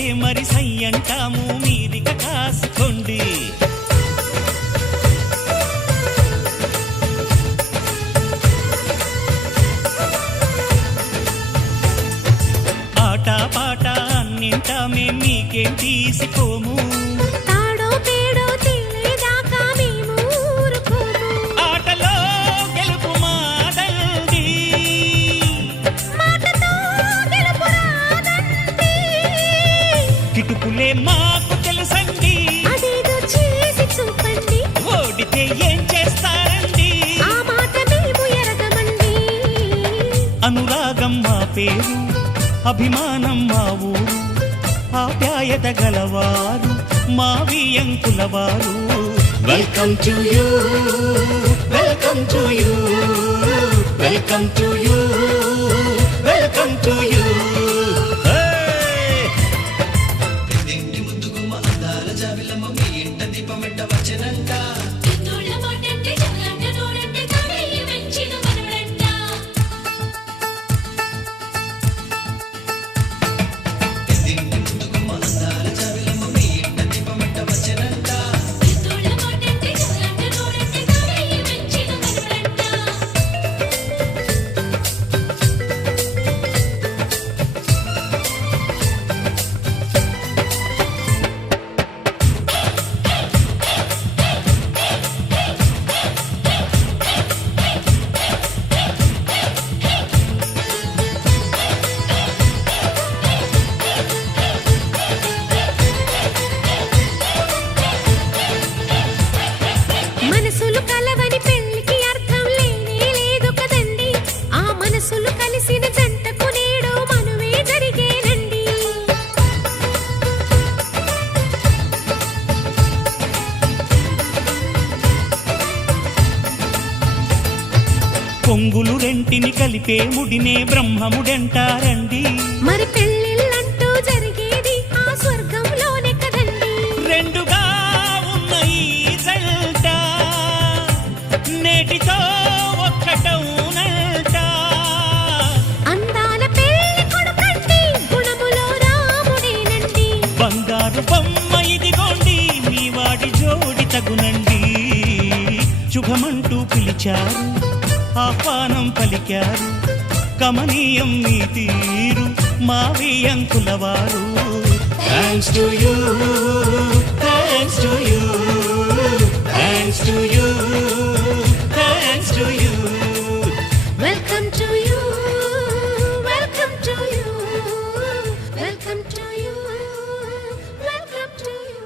అంటే మరి సై అంటాము, మీరిక కాసుకోండి. ఆట పాట అన్నింటా మేం మీకేం తీసిపోము, తాడో పేడో తెలియదాకా మేము ఊరుకోము. ఆటలో గెలుపు మాదండి, మాటతో గెలుపు రాదండి. కిటుకులే మాకు తెలుసండి, అదేదో చేసి చూపండి. ఓడితే ఏం చేస్తారండి? ఆ మాట మేము ఎరగమండి. అనురాగం మా పేరు, అభిమానం మా ఊరు, ఆప్యాయత గలవారు మా వియంకులవారు. Welcome to you, welcome to you, welcome to you, welcome to you. మనసులు కలవని పెళ్లికి అర్థం లేనే లేదు కదండి. ఆ మనసులు కలిసిన జంటకు నేడు మనువే జరిగేనండి. పొంగులు రెంటిని కలిపే ముడినే బ్రహ్మముడంటారండి. మరి పెళ్ళిళ్ళంటూ జరిగేది ఆ స్వర్గంలోనే కదండి. రెండుగా ఉన్న ఈ జంట నేటితో ఒక్కటవునంట. అందాల పెళ్లి కొడుకండి, గుణములో రాముడేనండి. బంగారు బొమ్మ ఇదిగోండి, మీ వాడి జోడి తగునండి. శుభమంటూ పిలిచారు, ఆహ్వానం పలికారు, కమనీయం మీ తీరు మా వియంకులవారు. Thanks to you, thanks to you, thanks to you, thanks to you. Welcome to you, welcome to you, welcome to you, welcome to you.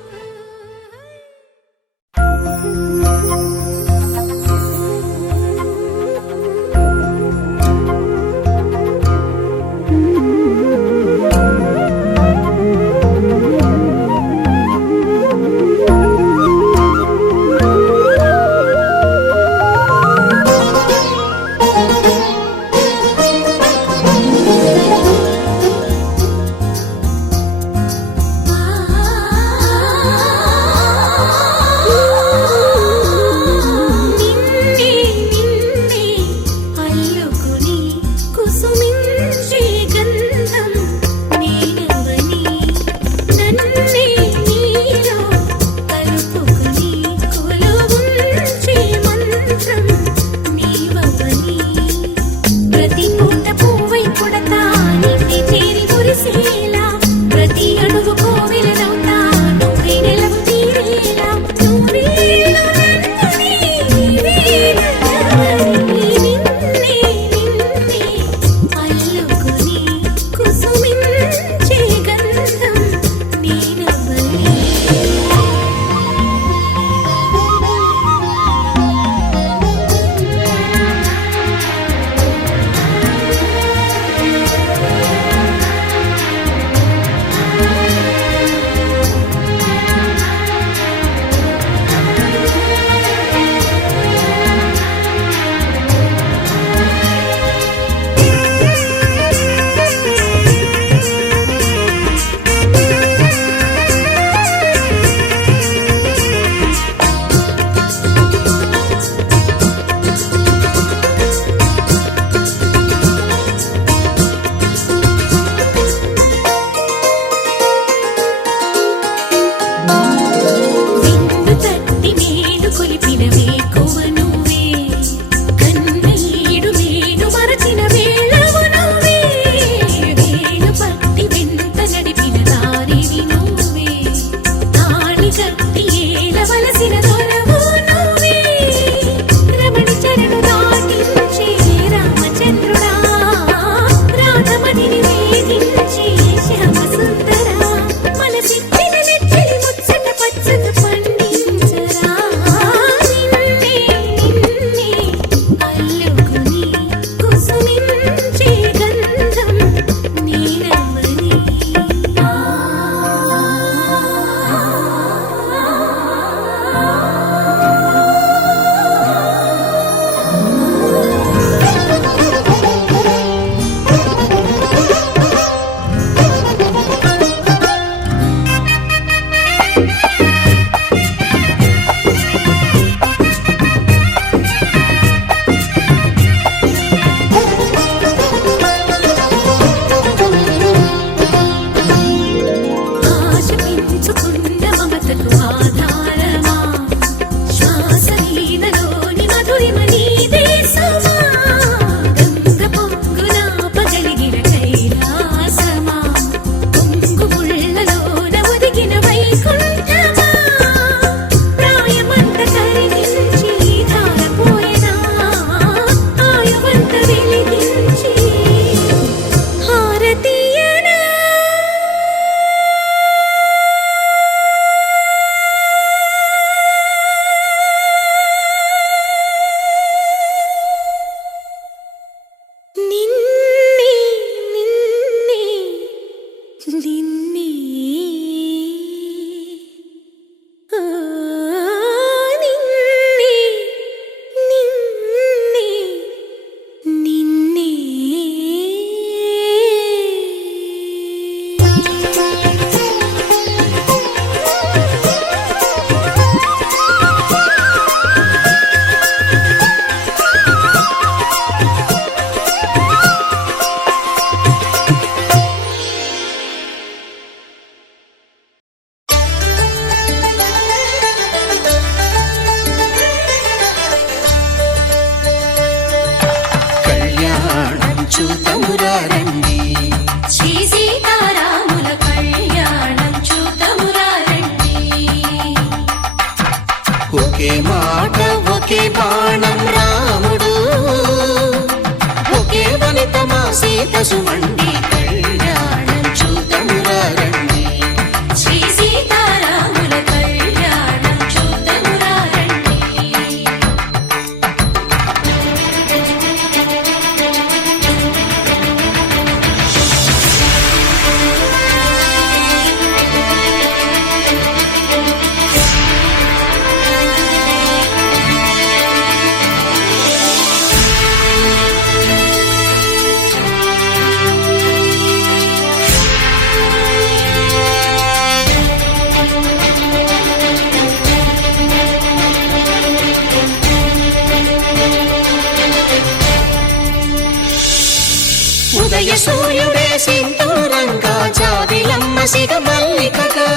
సూర్యుడే సింధూరంగా జాబిలమ్మ సిగ మల్లికగా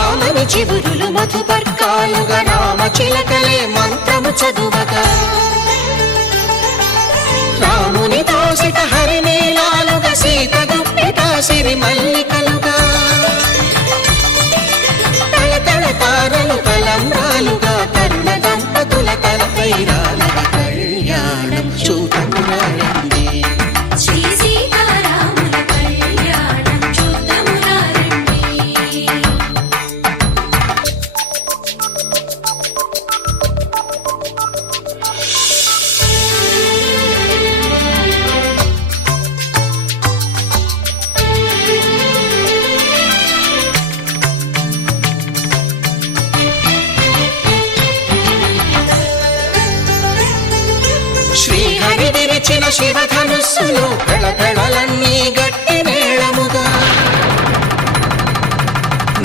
ఆమని చివురులు మధుపర్కాలుగా రామ చిలకలే మంత్రము చదువగా రాముని దోసిట హరినీలాలుగా సీత గుప్పిట సిరి మల్లికలుగా తల తారలు తలంబ్రాలుగా తరుణ దంపతుల తలపైరాలుగా కళ్యాణం చూతమురారండి శ్రీ సీతారాముల కళ్యాణం చూద్దామురా రండి. శ్రీహరి విరిచిన శివధనుస్సులు పెళపెళలన్నీ గట్టి మేళముగా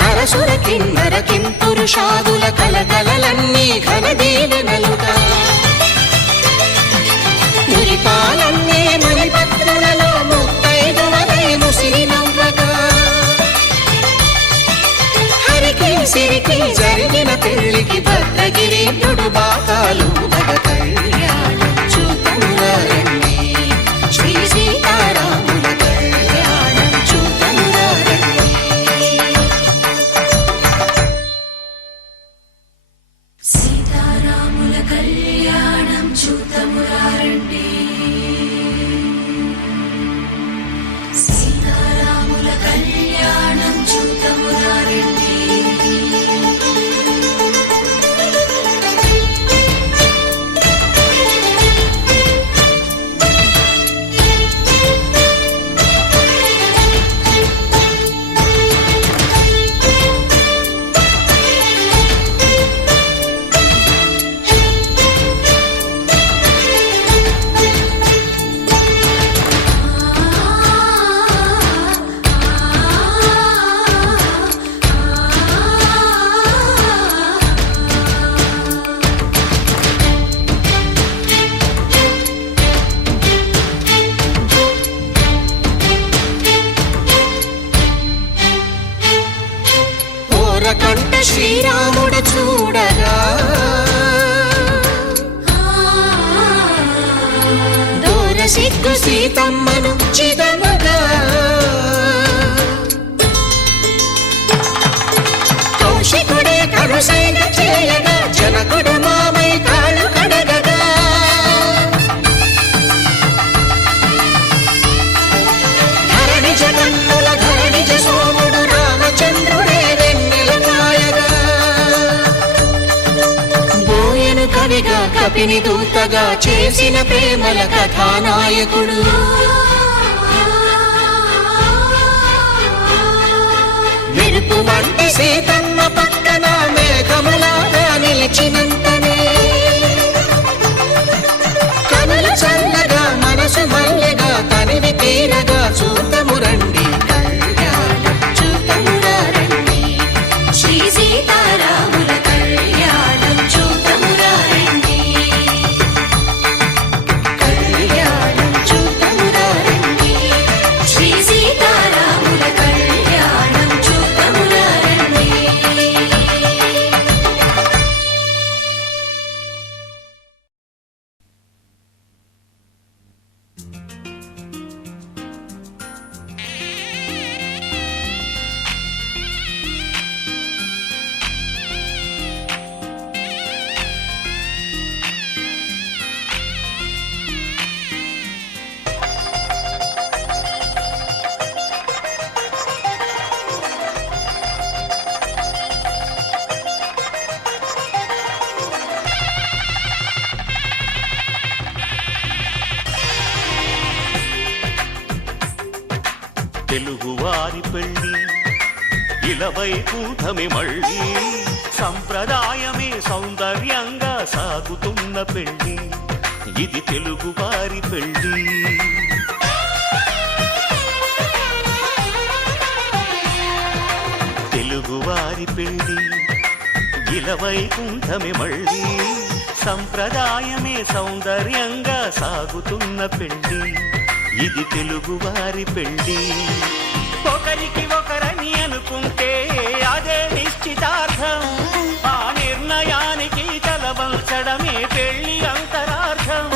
నరసుర కిన్నర కింపురుషాదుల కలకలలన్నీ ఘన దీవెనలుగా మురిపాలన్నీ మణిపత్రులలో ముత్తైదువలై ముసిరి నవ్వగా హరికి సిరికి జరిగిన పెళ్లికి భద్రగిరి బాకాలు కళ్యాణం చూతమురారండి శ్రీ సీతారాముల కళ్యాణం చూతమురారండి సీతారాముల కళ్యాణం చూద్దామురా రండి. సీతారాముల కళ్యాణం చూద్దామురా రండి. కంట శ్రీరాముడు చూడగా దూర సిగ్గు సీతమ్మను చిదమగా కౌశికుడే కరుసైన చేయగా జనకుడు మామై కాళ్ళు కడగగా ధరణి జగన్నుల ధరణిజ సోముడు రామచంద్రుడే కవిగా కపిని దూతగా చేసిన ప్రేమల కథానాయకుడు మెరుపు వంటి సీతమ్మ పక్కన మేఘములాగా నిలిచినంతనే కనులు చల్లగా మనసు మల్లెగా తనివి తీరగా చూతమురండి కళ్యాణం చూతమురారండి శ్రీ సీతారాముల కళ్యాణం చూద్దామురా రండి. కళ్యాణం చూతమురారండి శ్రీ సీతారాముల కళ్యాణం చూద్దామురా రండి. తెలుగువారి పెళ్ళి ఇలవైకుంఠమి మళ్ళీ సంప్రదాయమే సౌందర్యంగా సాగుతున్న పెళ్ళి ఇది తెలుగువారి పెళ్ళి. తెలుగువారి పెళ్ళి ఇలవైకుంఠమి మళ్ళీ సంప్రదాయమే సౌందర్యంగా సాగుతున్న పెళ్లి, ఇది తెలుగువారి పెళ్లి. ఒకరికి ఒకరని అనుకుంటే అదే నిశ్చితార్థం, ఆ నిర్ణయానికి తలవంచడమే పెళ్లి అంతరార్థం.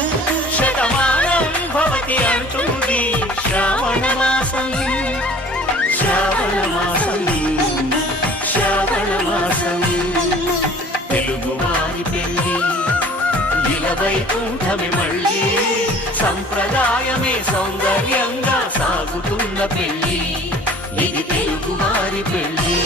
శతమానం భవతి అంటుంది శ్రావణ మాసం, శ్రావణ మాసం, శ్రావణ మాసం. తెలుగువారి పెళ్లి ఇలవైకుంఠమే మళ్ళీ, సంప్రదాయమే సౌందర్యంగా సాగుతున్న పెళ్లి, ఇది తెలుగువారి పెళ్లి.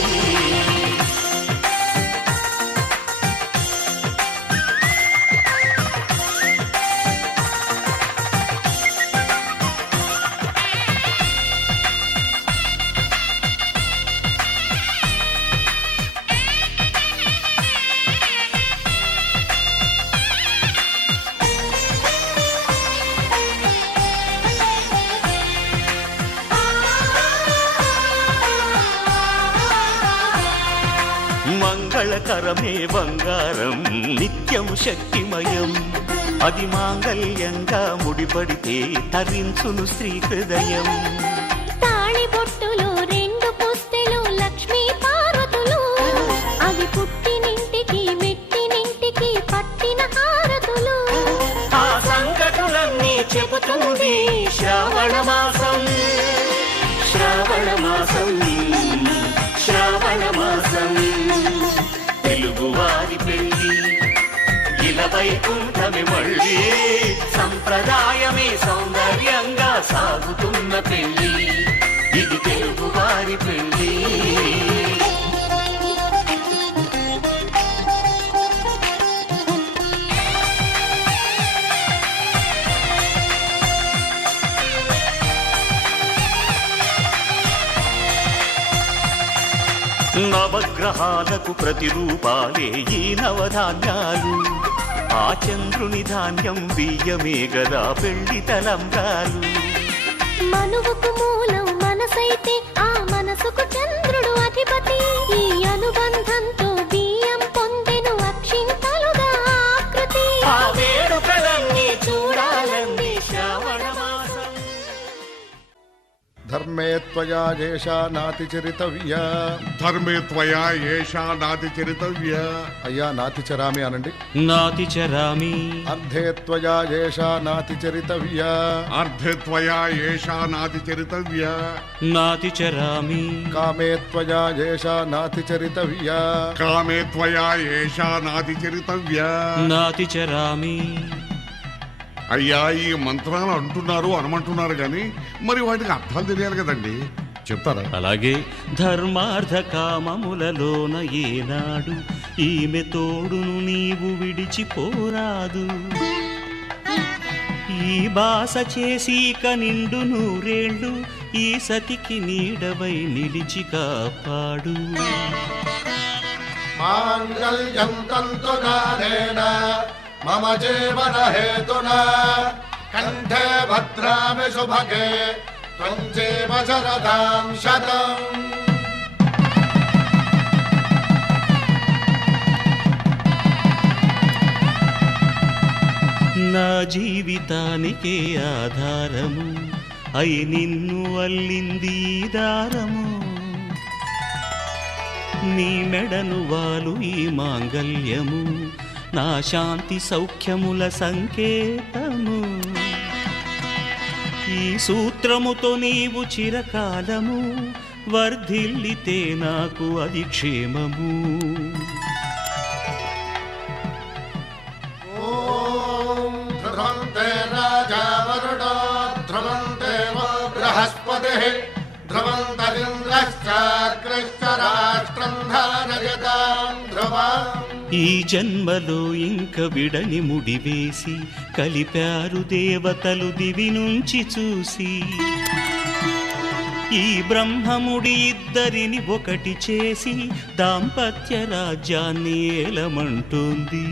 మంగళకరమే బంగారం నిత్యం శక్తిమయం, అది మాంగళ్యంగా ముడిపడితే తరించును స్త్రీ హృదయం. తాళి బొట్టులు రెండు పుస్తెలు లక్ష్మీ పార్వతులు, అవి పుట్టినింటికి మెట్టినింటికి పట్టిన హారతులు. ఆ సంగతులన్నీ చెబుతుంది శ్రావణ మాసం, శ్రావణ మాసం, శ్రావణ మాసం. తెలుగువారి పెళ్లి ఇలవైకుంఠమే మళ్ళీ, సంప్రదాయమే సౌందర్యంగా సాగుతున్న పెళ్లి, ఇది తెలుగువారి పెళ్లి. నవగ్రహాలకు ప్రతిరూపాలే ఈ నవధాన్యాలు, ఆ చంద్రుని ధాన్యం బియ్యమే గదా పెళ్లి తలంబ్రాలు. మనువుకు మూలం మనసైతే ఆ మనసుకు చంద్రుడు అధిపతి, ఈ అనుబంధంతో బియ్యం పొందెను అక్షింతలుగా ఆకృతి. ఆ వేడుకలన్నీ చూడాలండి శ్రావణ మాసం. ధర్మే త్వయా ఏషా నాతి చరితవ్య, ధర్మే త్వయా ఏషా నాతి చరితవ్య. అయ్యా నాతి చరామి అనండి. నాతి చరామి. అర్ధే త్వయా ఏషా నాతి చరితవ్య, అర్ధే త్వయా ఏషా నాతి చరితవ్య. నాతి చరామి. కామే త్వయా ఏషా నాతి చరితవ్య, కామే త్వయా ఏషా నాతి చరితవ్య. నాతి చరామి. అయ్యా ఈ మంత్రాలు అంటున్నారు అనమంటున్నారు కానీ మరి వాటికి అర్థాలు తెలియాలి కదండి, చెప్తారా? అలాగే ధర్మార్థ కామములలోన ఏనాడు ఈమె తోడును నీవు విడిచిపోరాదు, ఈ బాస చేసి నిండు నూరేళ్ళు ఈ సతికి నీడవై నిలిచి కాపాడు. మాంగళ్యం తంతునానేన మమ జీవన హేతునా కంఠే భద్రామి శుభగే త్వం జీవ శరదాం శతం. నా జీవితానికే ఆధారము అయి నిన్ను అల్లింది దారము, నీ మెడను వాలు ఈ మాంగళ్యము నా శాంతి సౌఖ్యముల సంకేతము. ఈ సూత్రముతో నీవు చిరకాలము వర్ధిల్లితే నాకు అది క్షేమము. ఓం ధ్రువంతే రాజా వరుణో ధ్రువంతే వో బృహస్పతిః ధ్రువంతరింద్రశ్చాగ్రశ్చ రాష్ట్రం ధారయతాం ధ్రువం. ఈ జన్మలో ఇంక విడని ముడివేసి కలిపారు దేవతలు దివి నుంచి చూసి, ఈ బ్రహ్మముడి ఇద్దరిని ఒకటి చేసి దాంపత్య రాజ్యాన్ని ఏలమంటుంది.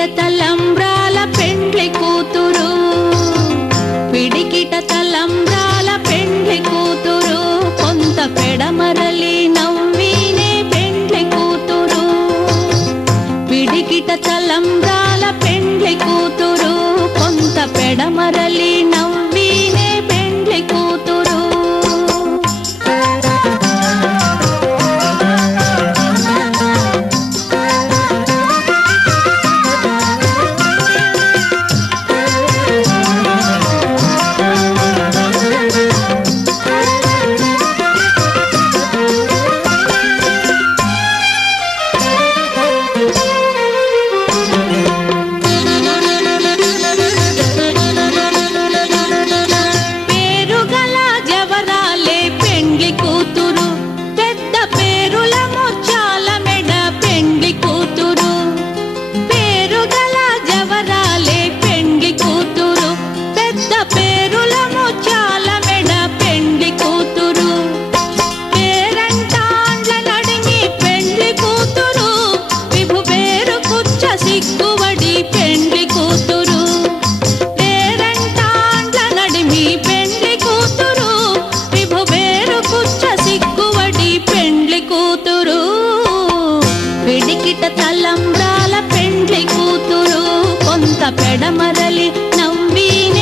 తలంబ్రాల పెండ్లి కూతురు పిడికిట తలంబ్రాల పెండ్లి కూతురు కొంత పెడమరలి నవ్వినే పెండ్లి కూతురు పిడికిట తలంబ్రాల పెండ్లి కూతురు కొంత పెడమరలి నవ్వినే పెండ్లి కూతురు పేరుగల జవరాలే పెండ్లి కూతురు పెద్ద పేరుల ముత్యాల మెడ పెండ్లి కూతురు పేరుగల జవరాలే పెండ్లి కూతురు పెద్ద పేరుల ముత్యాల మెడ పెండ్లి కూతురు పేరంటాండ్ల నడిమి పెండ్లి కూతురు విభు పేరు కుచ్చ సిగ్గువడి పెండ్లి కూతురు పేరంటాండ్ల నడిమి పెండ్లి కూతురు విభు పేరు కుచ్చ సిగ్గువడి పెండ్లి కూతురు పిడికిట తలంబ్రాల పెండ్లి కూతురు కొంత పెడమరలి నవ్వినే